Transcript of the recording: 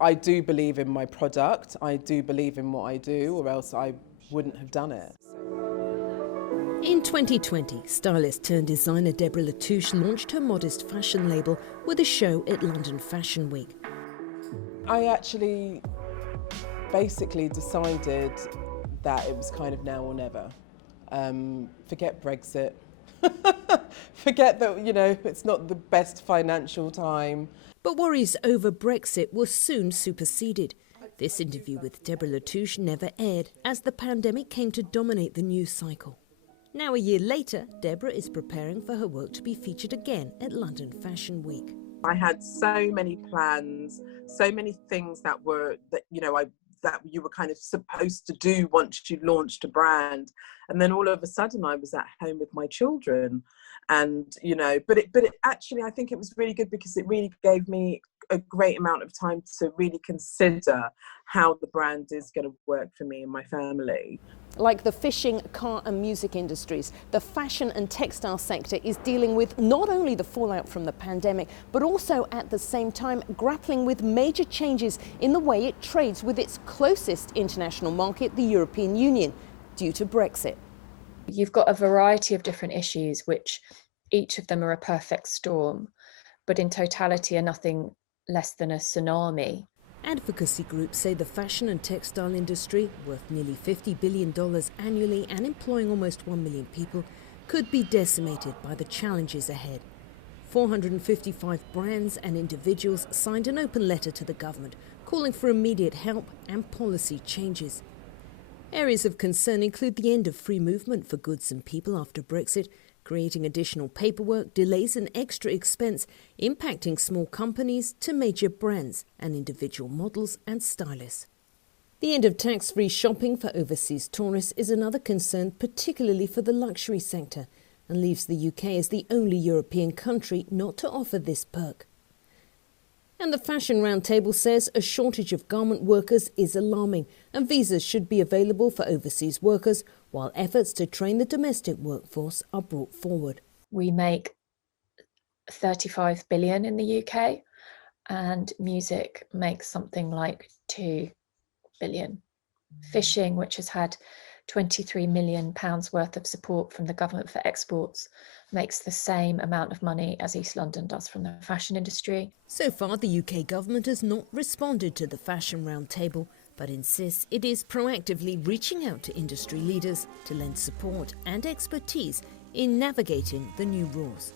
I do believe in my product, I do believe in what I do, or else I wouldn't have done it. In 2020, stylist turned designer Deborah Latouche launched her modest fashion label with a show at London Fashion Week. I actually basically decided that it was kind of now or never. Forget Brexit. Forget that, it's not the best financial time. But worries over Brexit were soon superseded. This interview with Deborah Latouche never aired as the pandemic came to dominate the news cycle. Now a year later, Deborah is preparing for her work to be featured again at London Fashion Week. I had so many plans, so many things that you were kind of supposed to do once you launched a brand, and then all of a sudden I was at home with my children, and but it actually, I think it was really good because it really gave me a great amount of time to really consider how the brand is going to work for me and my family. Like the fishing, car and music industries, the fashion and textile sector is dealing with not only the fallout from the pandemic, but also at the same time grappling with major changes in the way it trades with its closest international market, the European Union, due to Brexit. You've got a variety of different issues, which each of them are a perfect storm, but in totality are nothing less than a tsunami. Advocacy groups say the fashion and textile industry, worth nearly $50 billion annually and employing almost 1 million people, could be decimated by the challenges ahead. 455 brands and individuals signed an open letter to the government calling for immediate help and policy changes. Areas of concern include the end of free movement for goods and people after Brexit, creating additional paperwork, delays and extra expense, impacting small companies to major brands and individual models and stylists. The end of tax-free shopping for overseas tourists is another concern, particularly for the luxury sector, and leaves the UK as the only European country not to offer this perk. And the Fashion Roundtable says a shortage of garment workers is alarming and visas should be available for overseas workers while efforts to train the domestic workforce are brought forward. We make 35 billion in the UK and music makes something like 2 billion. Fishing, which has had £23 million worth of support from the government for exports, makes the same amount of money as East London does from the fashion industry. So far, the UK government has not responded to the Fashion Roundtable, but insists it is proactively reaching out to industry leaders to lend support and expertise in navigating the new rules.